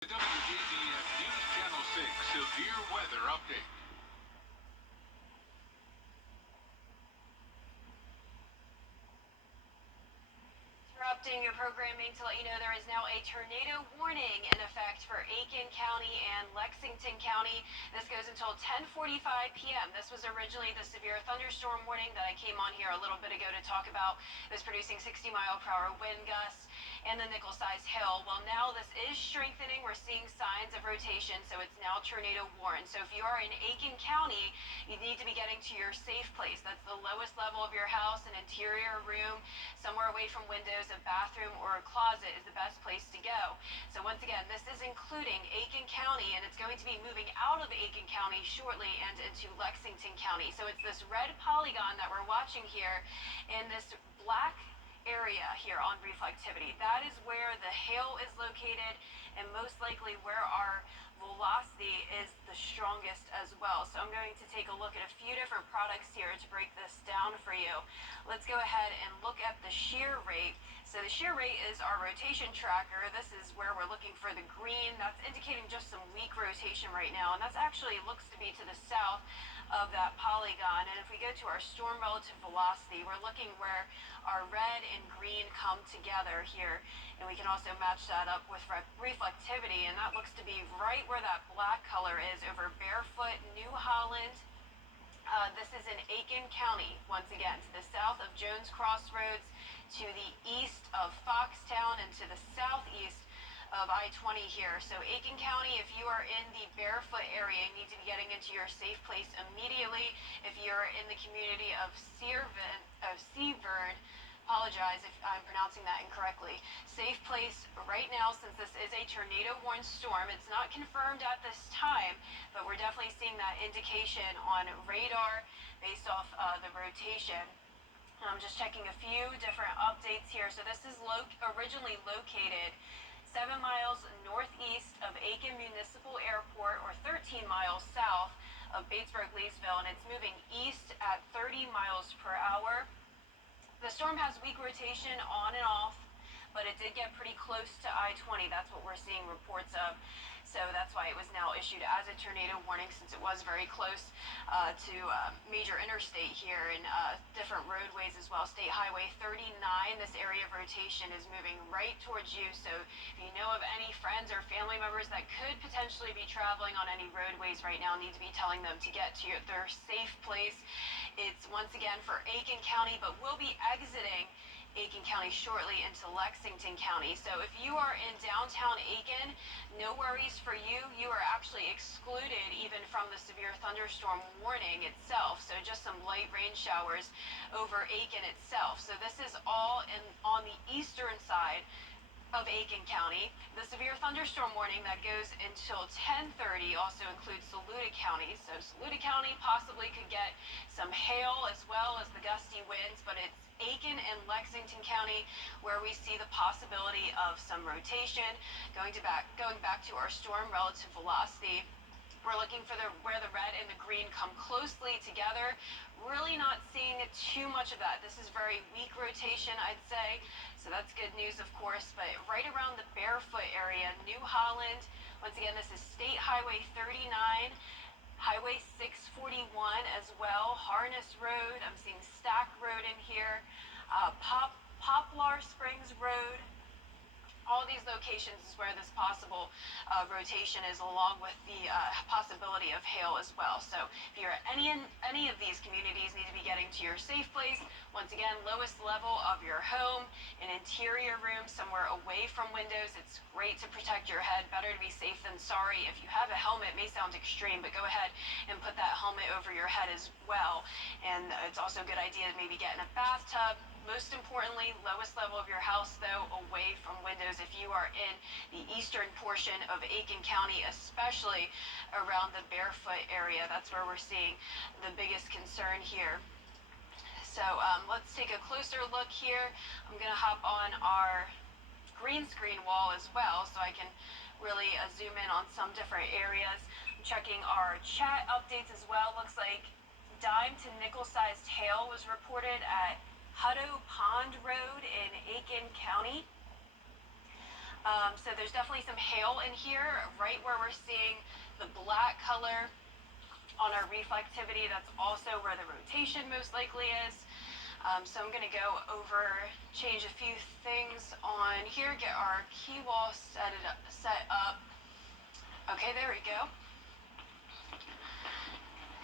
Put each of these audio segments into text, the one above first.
The Wjbf News Channel 6 Severe Weather Update. Interrupting your programming to let you know there is now a tornado warning in effect for Aiken County and Lexington County. This goes until 10:45 p.m. This was originally the severe thunderstorm warning that I came on here a little bit ago to talk about. It was producing 60-mile-per-hour wind gusts and the nickel-sized hail. Well, now this is strengthening. We're seeing signs of rotation, so it's now tornado warned. So if you are in Aiken County, you need to be getting to your safe place. That's the lowest level of your house, an interior room, somewhere away from windows, a bathroom, or a closet is the best place to go. So once again, this is including Aiken County, and it's going to be moving out of Aiken County shortly and into Lexington County. So it's this red polygon that we're watching here in this black area here on reflectivity. That is where the hail is located, and most likely where our velocity is the strongest as well. So I'm going to take a look at a few different products here to break this down for you. Let's go ahead and look at the shear rate. So the shear rate is our rotation tracker. This is where we're looking for the green. That's indicating just some weak rotation right now, and that's actually looks to be to the south of that polygon. And if we go to our storm relative velocity, we're looking where our red and green come together here, and we can also match that up with reflectivity, and that looks to be right where that black color is over Barefoot, New Holland. This is in Aiken County, once again, to the south of Jones Crossroads, to the east of Foxtown, and to the southeast of I-20 here. So Aiken County, if you are in the Barefoot area, you need to be getting into your safe place immediately. If you're in the community of Severn, apologize if I'm pronouncing that incorrectly. Safe place right now, since this is a tornado warned storm. It's not confirmed at this time, but we're definitely seeing that indication on radar based off the rotation. I'm just checking a few different updates here. So this is originally located 7 miles northeast of Aiken Municipal Airport, or 13 miles south of Batesburg-Leesville, and it's moving east at 30 miles per hour. The storm has weak rotation on and off, but it did get pretty close to I-20. That's what we're seeing reports of. So that's why it was now issued as a tornado warning, since it was very close to major interstate here and different roadways as well. State Highway 39, this area of rotation is moving right towards you. So if you know of any friends or family members that could potentially be traveling on any roadways right now, need to be telling them to get to their safe place. It's once again for Aiken County, but we'll be exiting Aiken County shortly into Lexington County. So if you are in downtown Aiken, no worries for you. You are actually excluded even from the severe thunderstorm warning itself. So just some light rain showers over Aiken itself. So this is all on the eastern side of Aiken County. The severe thunderstorm warning that goes until 10:30 also includes Saluda County. So Saluda County possibly could get some hail as well as the gusty winds, but it's Aiken and Lexington County where we see the possibility of some rotation. Going back to our storm relative velocity, we're looking for where the red and the green come closely together. Really not seeing too much of that. This is very weak rotation, I'd say. So that's good news, of course. But right around the Barefoot area, New Holland, once again, this is State Highway 39, Highway 641 as well, Harness Road. I'm seeing Stack Road in here, Poplar Springs Road. All these locations is where this possible rotation is, along with the possibility of hail as well. So if you're at any of these communities, need to be getting to your safe place. Once again, lowest level of your home, an interior room somewhere away from windows. It's great to protect your head. Better to be safe than sorry. If you have a helmet, it may sound extreme, but go ahead and put that helmet over your head as well. And it's also a good idea to maybe get in a bathtub. Most importantly, lowest level of your house, though, away from windows if you are in the eastern portion of Aiken County, especially around the Barefoot area. That's where we're seeing the biggest concern here. So let's take a closer look here. I'm going to hop on our green screen wall as well, so I can really zoom in on some different areas. I'm checking our chat updates as well. Looks like dime to nickel-sized hail was reported at Hutto Pond Road in Aiken County. So there's definitely some hail in here, right where we're seeing the black color on our reflectivity. That's also where the rotation most likely is. So I'm going to go over, change a few things on here, get our key wall set up. Okay, there we go.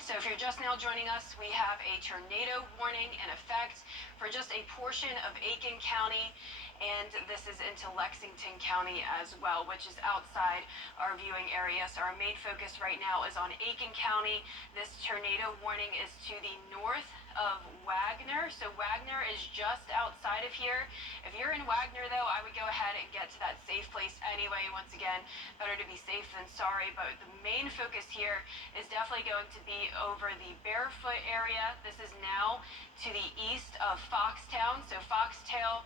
So if you're just now joining us, we have a tornado warning in effect for just a portion of Aiken County, and this is into Lexington County as well, which is outside our viewing area. So our main focus right now is on Aiken County. This tornado warning is to the north of Wagner. So Wagner is just outside of here. If you're in Wagner, though, I would go ahead and get to that safe place anyway. Once again, better to be safe than sorry. But the main focus here is definitely going to be over the Barefoot area. This is now to the east of Foxtown. So Foxtown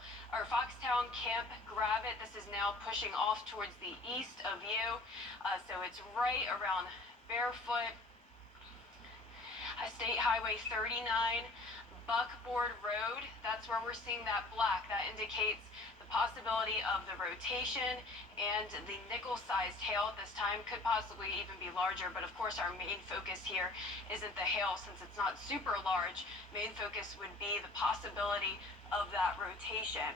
Camp Gravett. This is now pushing off towards the east of you. So it's right around Barefoot. State Highway 39, Buckboard Road. That's where we're seeing that black. That indicates the possibility of the rotation and the nickel-sized hail at this time. Could possibly even be larger, but of course our main focus here isn't the hail since it's not super large. Main focus would be the possibility of that rotation.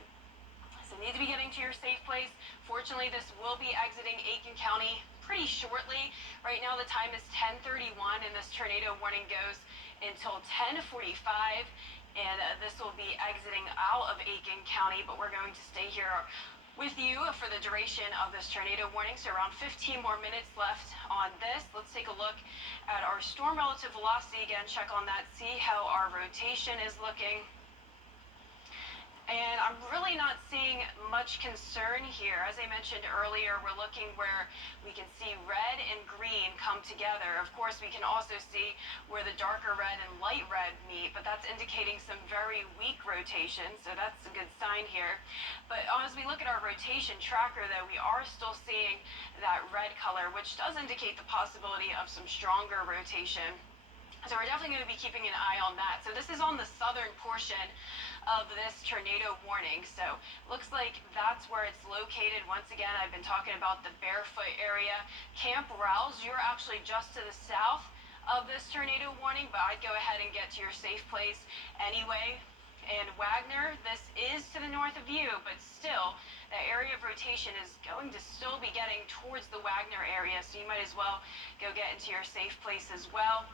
So need to be getting to your safe place. Fortunately, this will be exiting Aiken County pretty shortly. Right now the time is 10:31 and this tornado warning goes until 10:45, and this will be exiting out of Aiken County, but we're going to stay here with you for the duration of this tornado warning. So around 15 more minutes left on this. Let's take a look at our storm relative velocity again, check on that, see how our rotation is looking. And I'm really not seeing much concern here. As I mentioned earlier, we're looking where we can see red and green come together. Of course, we can also see where the darker red and light red meet, but that's indicating some very weak rotation, so that's a good sign here. But as we look at our rotation tracker, though, we are still seeing that red color, which does indicate the possibility of some stronger rotation. So we're definitely going to be keeping an eye on that. So this is on the southern portion of this tornado warning. So looks like that's where it's located. Once again, I've been talking about the Barefoot area. Camp Rouse, you're actually just to the south of this tornado warning, but I'd go ahead and get to your safe place anyway. And Wagner, this is to the north of you, but still, the area of rotation is going to still be getting towards the Wagner area, so you might as well go get into your safe place as well.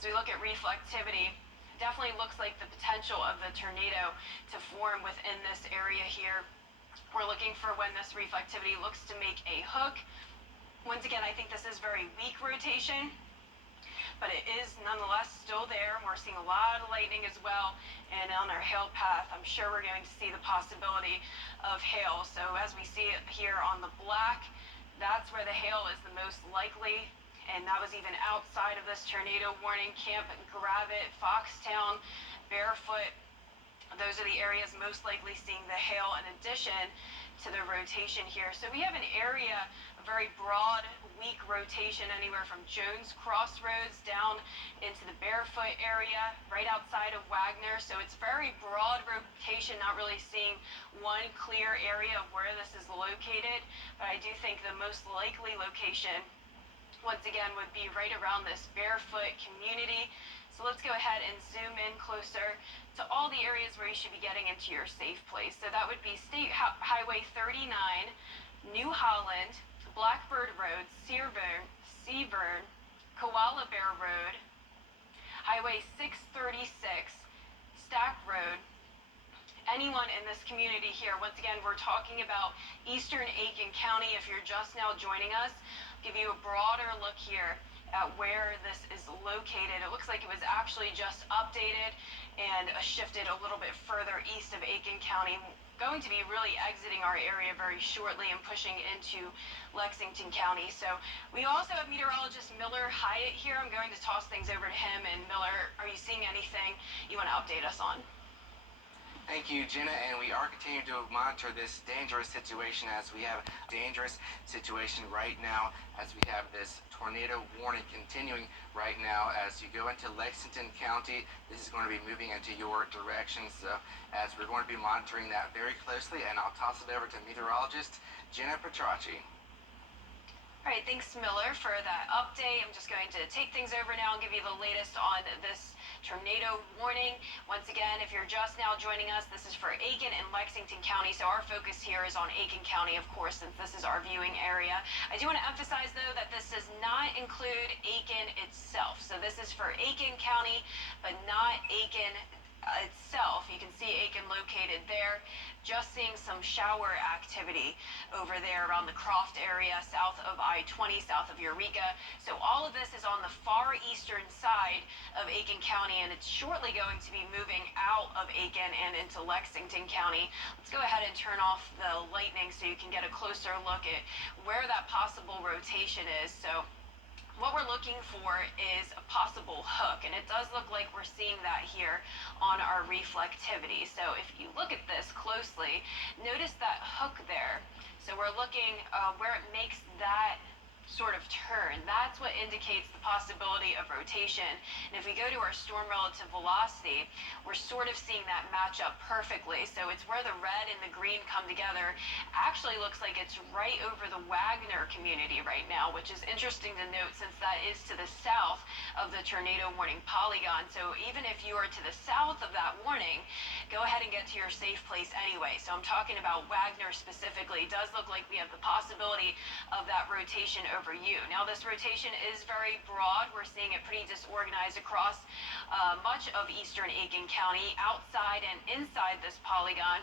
As we look at reflectivity, definitely looks like the potential of the tornado to form within this area here. We're looking for when this reflectivity looks to make a hook. Once again, I think this is very weak rotation, but it is nonetheless still there. We're seeing a lot of lightning as well, and on our hail path, I'm sure we're going to see the possibility of hail. So as we see it here on the black, that's where the hail is the most likely. And that was even outside of this tornado warning. Camp Gravett, Foxtown, Barefoot, those are the areas most likely seeing the hail in addition to the rotation here. So we have an area, a very broad, weak rotation anywhere from Jones Crossroads down into the Barefoot area, right outside of Wagner. So it's very broad rotation, not really seeing one clear area of where this is located. But I do think the most likely location once again would be right around this Barefoot community. So let's go ahead and zoom in closer to all the areas where you should be getting into your safe place. So that would be State Highway 39, New Holland, Blackbird Road, Severn, Koala Bear Road, Highway 636, Stack Road. Anyone in this community here, once again, we're talking about eastern Aiken County. If you're just now joining us, give you a broader look here at where this is located. It looks like it was actually just updated and shifted a little bit further east of Aiken County. Going to be really exiting our area very shortly and pushing into Lexington County. So we also have meteorologist Miller Hyatt here. I'm going to toss things over to him. And Miller, are you seeing anything you want to update us on? Thank you, Jenna, and we are continuing to monitor this dangerous situation as we have a dangerous situation right now as we have this tornado warning continuing right now as you go into Lexington County. This is going to be moving into your direction, so as we're going to be monitoring that very closely, and I'll toss it over to meteorologist Jenna Petracci. All right, thanks, Miller, for that update. I'm just going to take things over now and give you the latest on this tornado warning. Once again, if you're just now joining us, this is for Aiken and Lexington County. So our focus here is on Aiken County, of course, since this is our viewing area. I do want to emphasize, though, that this does not include Aiken itself. So this is for Aiken County, but not Aiken itself. You can see Aiken located there. Just seeing some shower activity over there around the Croft area, south of I-20, south of Eureka. So all of this is on the far eastern side of Aiken County, and it's shortly going to be moving out of Aiken and into Lexington County. Let's go ahead and turn off the lightning so you can get a closer look at where that possible rotation is. So what we're looking for is a possible hook, and it does look like we're seeing that here on our reflectivity. So if you look at this closely, notice that hook there. So we're looking where it makes that sort of turn. That's what indicates the possibility of rotation. And if we go to our storm relative velocity, we're sort of seeing that match up perfectly. So it's where the red and the green come together. Actually looks like it's right over the Wagner community right now, which is interesting to note since that is to the south of the tornado warning polygon. So even if you are to the south of that warning, go ahead and get to your safe place anyway. So I'm talking about Wagner specifically. It does look like we have the possibility of that rotation over you. Now this rotation is very broad. We're seeing it pretty disorganized across much of eastern Aiken County, outside and inside this polygon.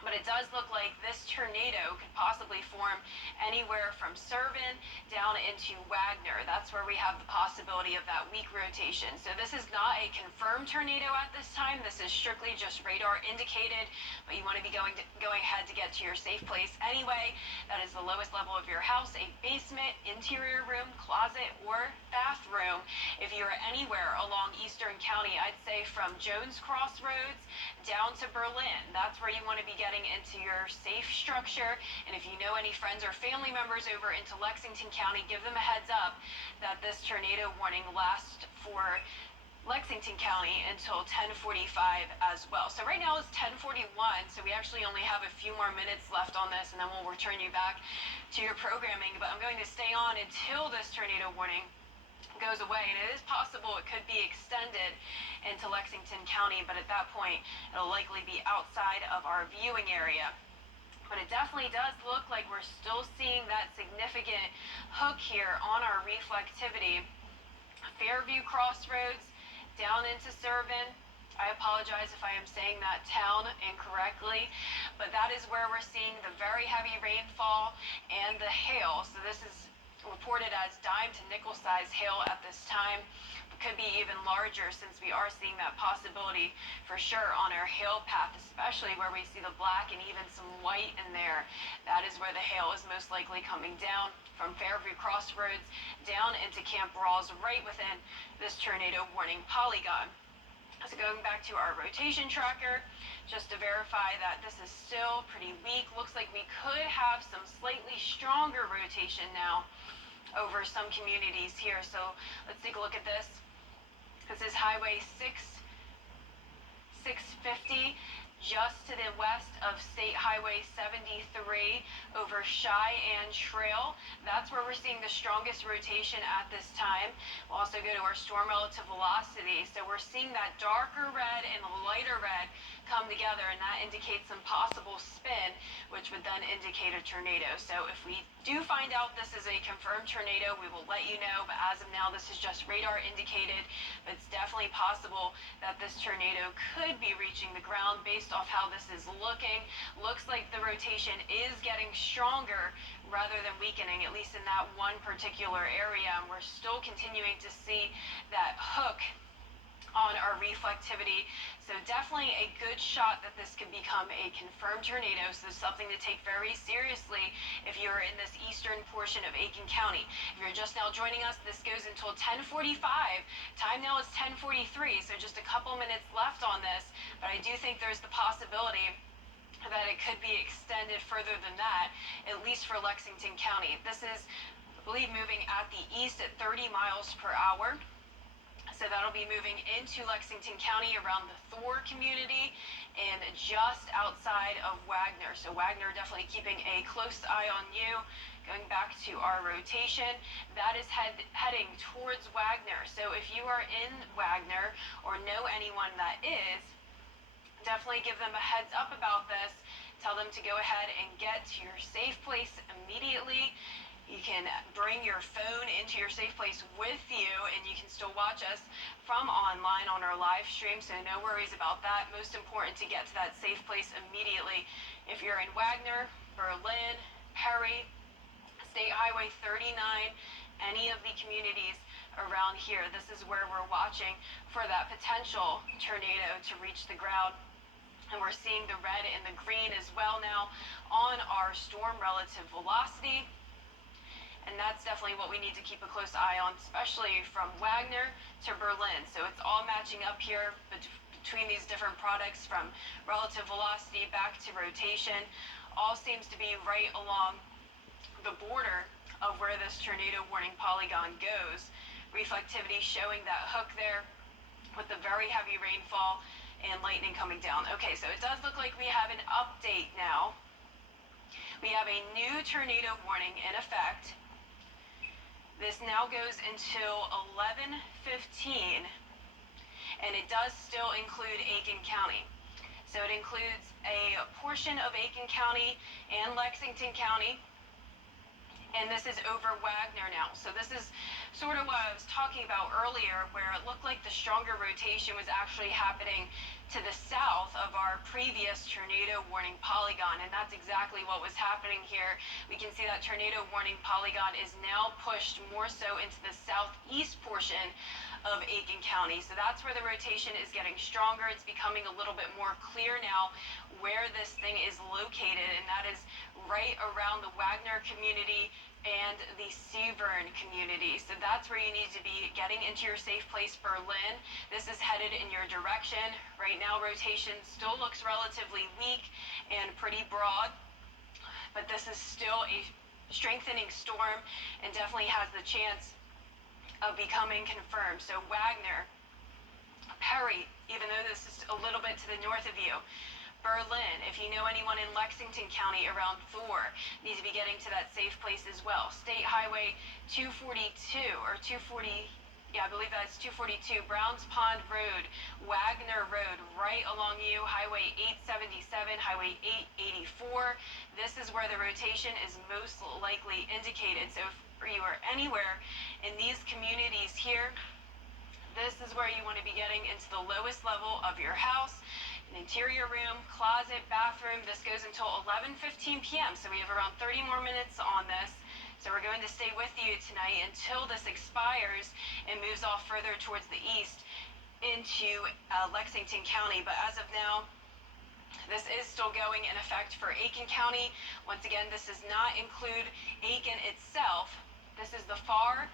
But it does look like this tornado could possibly form anywhere from Servin down into Wagner. That's where we have the possibility of that weak rotation. So this is not a confirmed tornado at this time. This is strictly just radar indicated, but you want to be going ahead to get to your safe place anyway. That is the lowest level of your house, a basement, interior room, closet, or bathroom. If you're anywhere along eastern county, I'd say from Jones Crossroads down to Berlin, that's where you want to be getting into your safe structure. And if you know any friends or family members over into Lexington County, give them a heads up that this tornado warning lasts for Lexington County until 10:45 as well. So right now it's 10:41, so we actually only have a few more minutes left on this, and then we'll return you back to your programming. But I'm going to stay on until this tornado warning goes away, and it is possible it could be extended into Lexington County, but at that point it'll likely be outside of our viewing area. But it definitely does look like we're still seeing that significant hook here on our reflectivity. Fairview Crossroads down into Servin. I apologize if I am saying that town incorrectly, but that is where we're seeing the very heavy rainfall and the hail. So this is reported as dime to nickel size hail at this time. It could be even larger since we are seeing that possibility for sure on our hail path, especially where we see the black and even some white in there. That is where the hail is most likely coming down from Fairview Crossroads down into Camp Rawls, right within this tornado warning polygon. So going back to our rotation tracker, just to verify that this is still pretty weak. Looks like we could have some slightly stronger rotation now over some communities here. So let's take a look at this. This is Highway 650, just to the west of State Highway 73 over Cheyenne Trail. That's where we're seeing the strongest rotation at this time. We'll also go to our storm relative velocity. So we're seeing that darker red and lighter red come together, and that indicates some possible spin, which would then indicate a tornado. So if we do find out this is a confirmed tornado, we will let you know, but as of now this is just radar indicated. But it's definitely possible that this tornado could be reaching the ground based off how this is looking. Looks like the rotation is getting stronger rather than weakening, at least in that one particular area, and we're still continuing to see that hook on our reflectivity. So definitely a good shot that this could become a confirmed tornado. So something to take very seriously if you're in this eastern portion of Aiken County. If you're just now joining us, this goes until 10:45. Time now is 10:43, so just a couple minutes left on this. But I do think there's the possibility that it could be extended further than that, at least for Lexington County. This is, I believe, moving at the east at 30 miles per hour. So that'll be moving into Lexington County around the Thor community and just outside of Wagner. So Wagner definitely keeping a close eye on you. Going back to our rotation, that is heading towards Wagner. So if you are in Wagner or know anyone that is, definitely give them a heads up about this. Tell them to go ahead and get to your safe place immediately. You can bring your phone into your safe place with you, and you can still watch us from online on our live stream, so no worries about that. Most important to get to that safe place immediately. If you're in Wagner, Berlin, Perry, State Highway 39, any of the communities around here, this is where we're watching for that potential tornado to reach the ground. And we're seeing the red and the green as well now on our storm relative velocity. And that's definitely what we need to keep a close eye on, especially from Wagner to Berlin. So it's all matching up here between these different products, from relative velocity back to rotation. All seems to be right along the border of where this tornado warning polygon goes. Reflectivity showing that hook there with the very heavy rainfall and lightning coming down. Okay, so it does look like we have an update now. We have a new tornado warning in effect. This now goes until 11:15, and it does still include Aiken County. So it includes a portion of Aiken County and Lexington County, and this is over Wagner now. So this is sort of what I was talking about earlier, where it looked like the stronger rotation was actually happening to the south of our previous tornado warning polygon, and that's exactly what was happening here. We can see that tornado warning polygon is now pushed more so into the southeast portion of Aiken County. So that's where the rotation is getting stronger. It's becoming a little bit more clear now where this thing is located, and that is right around the Wagner community and the Severn community. So that's where you need to be getting into your safe place, Berlin. This is headed in your direction. Right now, rotation still looks relatively weak and pretty broad, but this is still a strengthening storm and definitely has the chance of becoming confirmed. So Wagner, Perry, even though this is a little bit to the north of you, Berlin, if you know anyone in Lexington County around Thor, needs to be getting to that safe place as well. State Highway 242 or 240, yeah, I believe that's 242, Browns Pond Road, Wagner Road, right along you, Highway 877, Highway 884. This is where the rotation is most likely indicated. So if you are anywhere in these communities here, this is where you want to be getting into the lowest level of your house. An interior room, closet, bathroom. This goes until 11:15 p.m. So we have around 30 more minutes on this. So we're going to stay with you tonight until this expires and moves off further towards the east into Lexington County. But as of now, this is still going in effect for Aiken County. Once again, this does not include Aiken itself. This is the far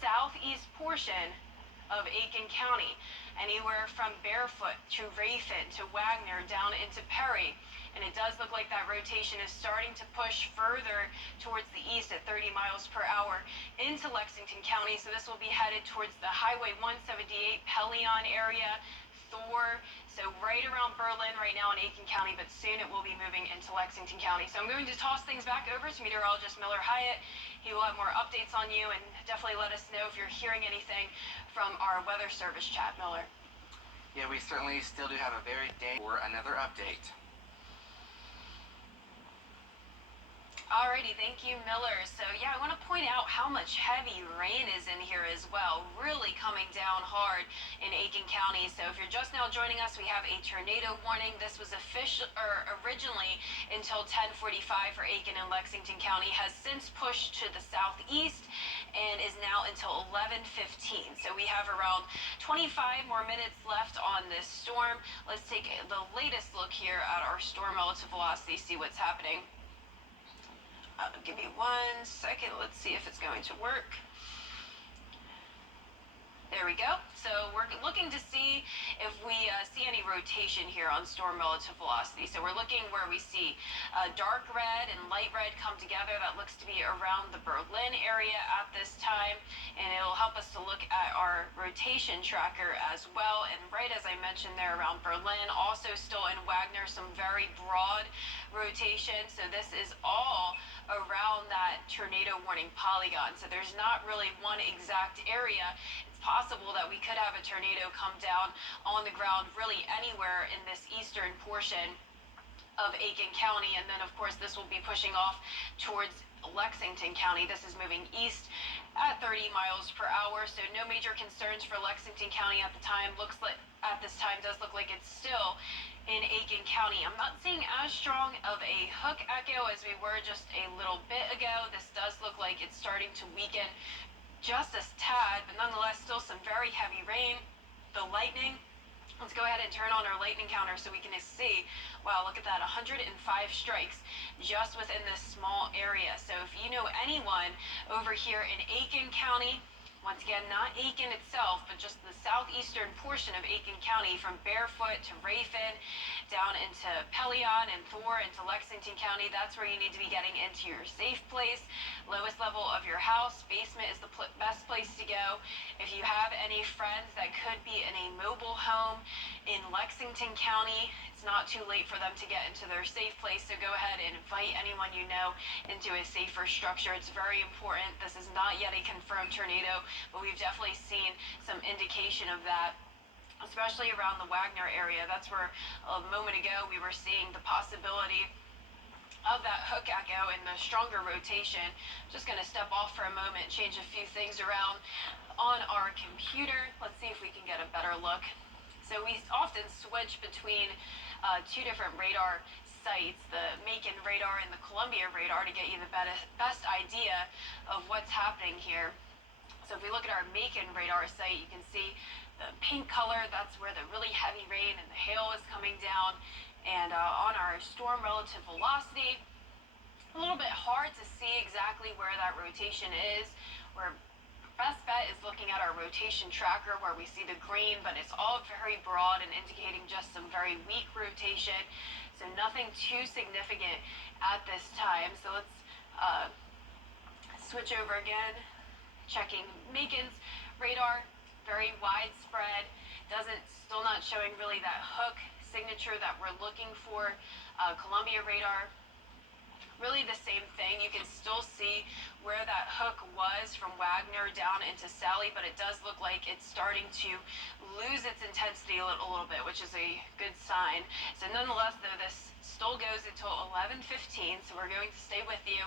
southeast portion of Aiken County, anywhere from Barefoot to Rafin to Wagner down into Perry. And it does look like that rotation is starting to push further towards the east at 30 miles per hour into Lexington County. So this will be headed towards the Highway 178 Pelion area, Thor, so right around Berlin right now in Aiken County, but soon it will be moving into Lexington County. So I'm going to toss things back over to meteorologist Miller Hyatt. He will have more updates on you, and definitely let us know if you're hearing anything from our weather service chat, Miller. Yeah, we certainly still do have a very day for another update. Alrighty, thank you, Miller. So yeah, I want to point out how much heavy rain is in here as well. Really coming down hard in Aiken County. So if you're just now joining us, we have a tornado warning. This was originally until 10:45 for Aiken and Lexington County. Has since pushed to the southeast and is now until 11:15. So we have around 25 more minutes left on this storm. Let's take the latest look here at our storm relative velocity, see what's happening. Give me 1 second. Let's see if it's going to work. There we go. So we're looking to see if we see any rotation here on storm relative velocity. So we're looking where we see dark red and light red come together. That looks to be around the Berlin area at this time. And it'll help us to look at our rotation tracker as well. And right as I mentioned there around Berlin, also still in Wagner, some very broad rotation. So this is all around that tornado warning polygon. So there's not really one exact area. It's possible that we could have a tornado come down on the ground really anywhere in this eastern portion of Aiken County, and then of course this will be pushing off towards Lexington County. This is moving east at 30 miles per hour, so no major concerns for Lexington County at the time. Looks like at this time does look like it's still in Aiken County. I'm not seeing as strong of a hook echo as we were just a little bit ago. This does look like it's starting to weaken just a tad, but nonetheless still some very heavy rain. The lightning, let's go ahead and turn on our lightning counter so we can see. Wow, look at that, 105 strikes just within this small area. So if you know anyone over here in Aiken County, once again, not Aiken itself, but just the southeastern portion of Aiken County, from Barefoot to Rafin, down into Pelion and Thor, into Lexington County, that's where you need to be getting into your safe place. Lowest level of your house, basement is the best place to go. If you have any friends that could be in a mobile home in Lexington County, it's not too late for them to get into their safe place, so go ahead and invite anyone you know into a safer structure. It's very important. This is not yet a confirmed tornado, but we've definitely seen some indication of that, especially around the Wagner area. That's where a moment ago we were seeing the possibility of that hook echo and the stronger rotation. Just going to step off for a moment, change a few things around on our computer. Let's see if we can get a better look. So we often switch between two different radar sites, the Macon radar and the Columbia radar, to get you the best idea of what's happening here. So if we look at our Macon radar site, you can see the pink color. That's where the really heavy rain and the hail is coming down. And on our storm relative velocity, a little bit hard to see exactly where that rotation is. We're best bet is looking at our rotation tracker where we see the green, but it's all very broad and indicating just some very weak rotation. So nothing too significant at this time. So let's switch over again. Checking Macon's radar, very widespread. Still not showing really that hook signature that we're looking for. Columbia radar, really the same thing. You can still see where that hook was from Wagner down into Sally, but it does look like it's starting to lose its intensity a little bit, which is a good sign. So nonetheless, though, this still goes until 11:15, so we're going to stay with you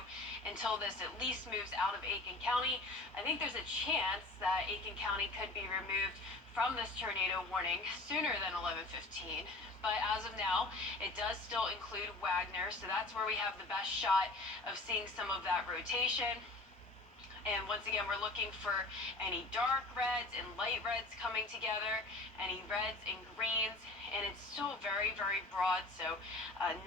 until this at least moves out of Aiken County. I think there's a chance that Aiken County could be removed from this tornado warning sooner than 11:15. But as of now, it does still include Wagner, so that's where we have the best shot of seeing some of that rotation. And once again, we're looking for any dark reds and light reds coming together, any reds and greens, and it's still very, very broad, so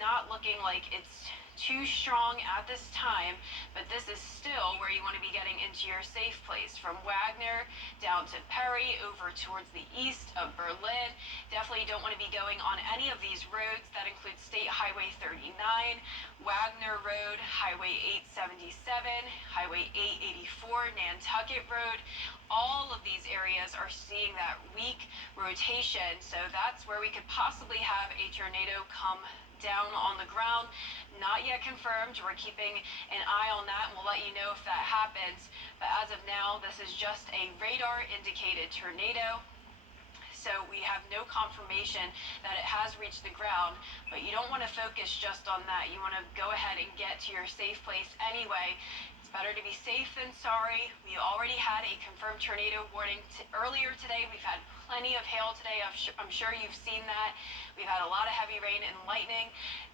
not looking like it's too strong at this time, but this is still where you want to be getting into your safe place. From Wagner down to Perry, over towards the east of Berlin. Definitely don't want to be going on any of these roads. That includes State Highway 39, Wagner Road, Highway 877, Highway 884, Nantucket Road. All of these areas are seeing that weak rotation, so that's where we could possibly have a tornado come down on the ground. Not yet confirmed. We're keeping an eye on that, and we'll let you know if that happens. But as of now, this is just a radar indicated tornado. So we have no confirmation that it has reached the ground, but you don't want to focus just on that. You want to go ahead and get to your safe place anyway. It's better to be safe than sorry. We already had a confirmed tornado warning earlier today. We've had plenty of hail today. I'm sure you've seen that. We've had a lot of heavy rain and lightning,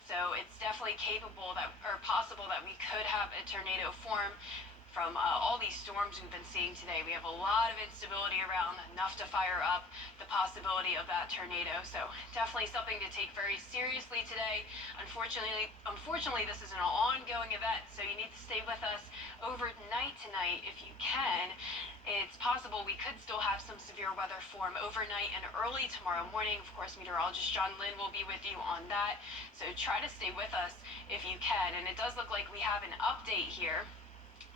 so it's definitely possible that we could have a tornado form from all these storms we've been seeing today. We have a lot of instability around, enough to fire up the possibility of that tornado. So definitely something to take very seriously today. Unfortunately, this is an ongoing event, so you need to stay with us overnight tonight if you can. It's possible we could still have some severe weather form overnight and early tomorrow morning. Of course, meteorologist John Lynn will be with you on that, so try to stay with us if you can. And it does look like we have an update here.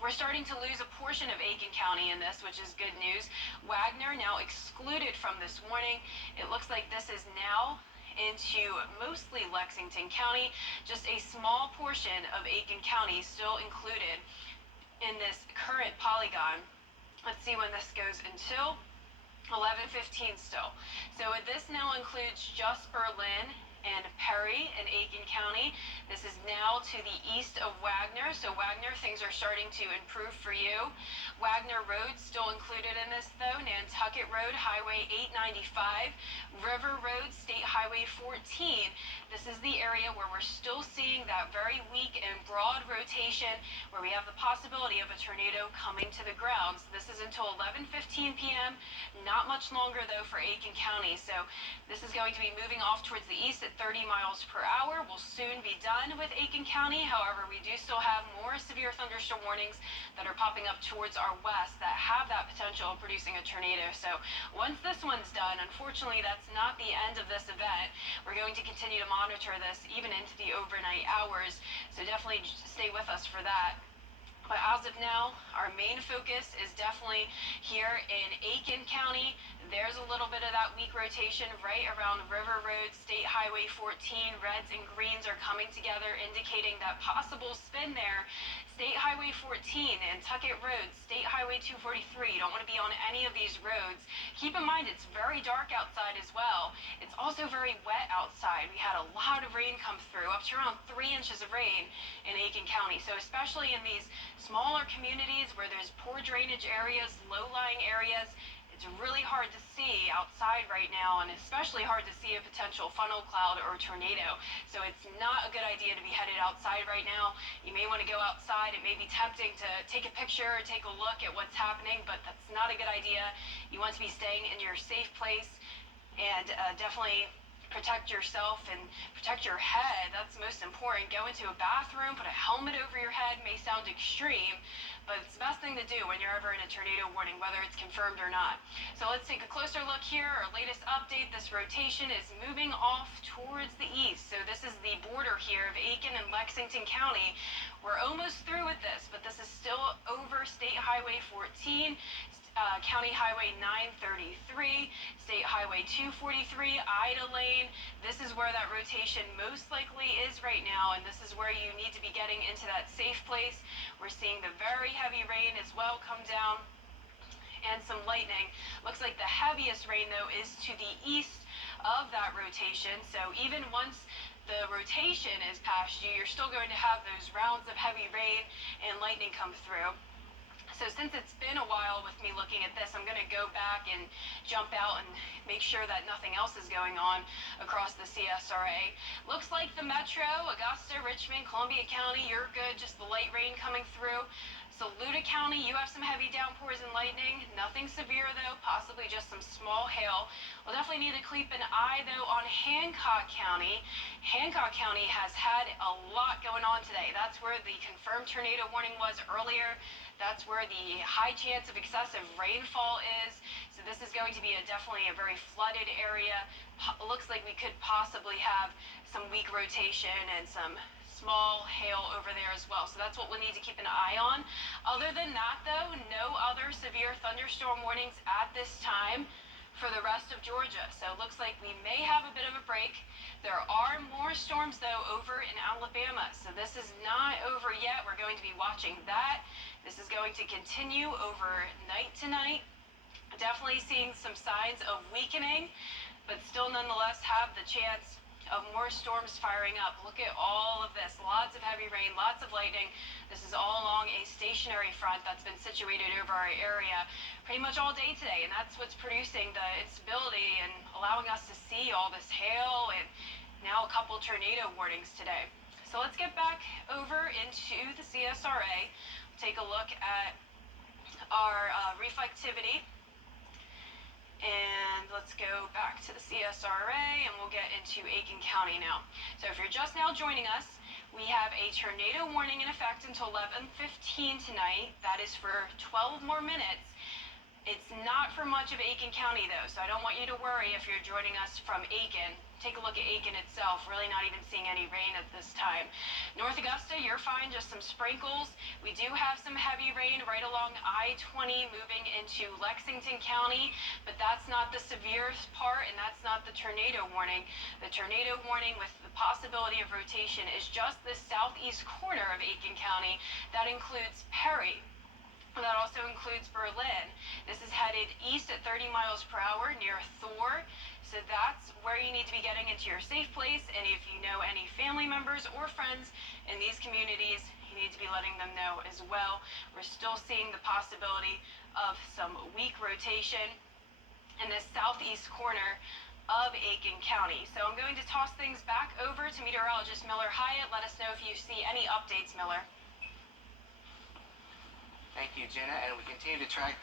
We're starting to lose a portion of Aiken County in this, which is good news. Wagner now excluded from this warning. It looks like this is now into mostly Lexington County. Just a small portion of Aiken County still included in this current polygon. Let's see when this goes until 11:15 still. So this now includes just Berlin and Perry in Aiken County. This is now to the east of Wagner. So Wagner, things are starting to improve for you. Wagner Road still included in this though. Nantucket Road, Highway 895, River Road, State Highway 14. This is the area where we're still seeing that very weak and broad rotation where we have the possibility of a tornado coming to the ground. So this is until 11:15 p.m. Not much longer though for Aiken County. So this is going to be moving off towards the east at 30 miles per hour. We'll soon be done with Aiken County. However, we do still have more severe thunderstorm warnings that are popping up towards our west that have that potential of producing a tornado. So once this one's done, unfortunately, that's not the end of this event. We're going to continue to monitor this even into the overnight hours. So definitely stay with us for that. But as of now, our main focus is definitely here in Aiken County. There's a little bit of that weak rotation right around River Road, State Highway 14. Reds and greens are coming together, indicating that possible spin there. State Highway 14, Nantucket Road, State Highway 243. You don't want to be on any of these roads. Keep in mind, it's very dark outside as well. It's also very wet outside. We had a lot of rain come through, up to around 3 inches of rain in Aiken County. So especially in these smaller communities where there's poor drainage areas, low-lying areas, it's really hard to see outside right now, and especially hard to see a potential funnel cloud or tornado. So it's not a good idea to be headed outside right now. You may want to go outside. It may be tempting to take a picture or take a look at what's happening, but that's not a good idea. You want to be staying in your safe place and definitely protect yourself and protect your head. That's most important. Go into a bathroom, put a helmet over your head. May sound extreme, but it's the best thing to do when you're ever in a tornado warning, whether it's confirmed or not. So let's take a closer look here. Our latest update, this rotation is moving off towards the east. So this is the border here of Aiken and Lexington County. We're almost through with this, but this is still over State Highway 14, County Highway 933, State Highway 243, Ida Lane. This is where that rotation most likely is right now, and this is where you need to be getting into that safe place. We're seeing the very heavy rain as well come down and some lightning. Looks like the heaviest rain though is to the east of that rotation. So even once the rotation is past you, you're still going to have those rounds of heavy rain and lightning come through. So since it's been a while with me looking at this, I'm going to go back and jump out and make sure that nothing else is going on across the CSRA. Looks like the Metro, Augusta, Richmond, Columbia County, you're good, just the light rain coming through. Saluda County, you have some heavy downpours and lightning. Nothing severe though, possibly just some small hail. We'll definitely need to keep an eye though on Hancock County. Hancock County has had a lot going on today. That's where the confirmed tornado warning was earlier. That's where the high chance of excessive rainfall is. So this is going to be definitely a very flooded area. Looks like we could possibly have some weak rotation and some small hail over there as well. So that's what we'll need to keep an eye on. Other than that though, no other severe thunderstorm warnings at this time for the rest of Georgia. So it looks like we may have a bit of a break. There are more storms though over in Alabama. So this is not over yet. We're going to be watching that. This is going to continue over night tonight. Definitely seeing some signs of weakening, but still nonetheless have the chance of more storms firing up. Look at all of this. Lots of heavy rain, lots of lightning. This is all along a stationary front that's been situated over our area pretty much all day today, and that's what's producing the instability and allowing us to see all this hail and now a couple tornado warnings today. So let's get back over into the CSRA. take a look at our reflectivity. And let's go back to the CSRA and we'll get into Aiken County now. So if you're just now joining us, we have a tornado warning in effect until 11:15 tonight. That is for 12 more minutes. It's not for much of Aiken County though, so I don't want you to worry if you're joining us from Aiken. Take a look at Aiken itself, really not even seeing any rain at this time. North Augusta, you're fine, just some sprinkles. We do have some heavy rain right along I-20 moving into Lexington County, but that's not the severe part and that's not the tornado warning. The tornado warning with the possibility of rotation is just the southeast corner of Aiken County. That includes Perry. That also includes Berlin. This is headed east at 30 miles per hour near Thor. So that's where you need to be getting into your safe place. And if you know any family members or friends in these communities, you need to be letting them know as well. We're still seeing the possibility of some weak rotation in the southeast corner of Aiken County. So I'm going to toss things back over to meteorologist Miller Hyatt. Let us know if you see any updates, Miller. Thank you, Jenna, and we continue to track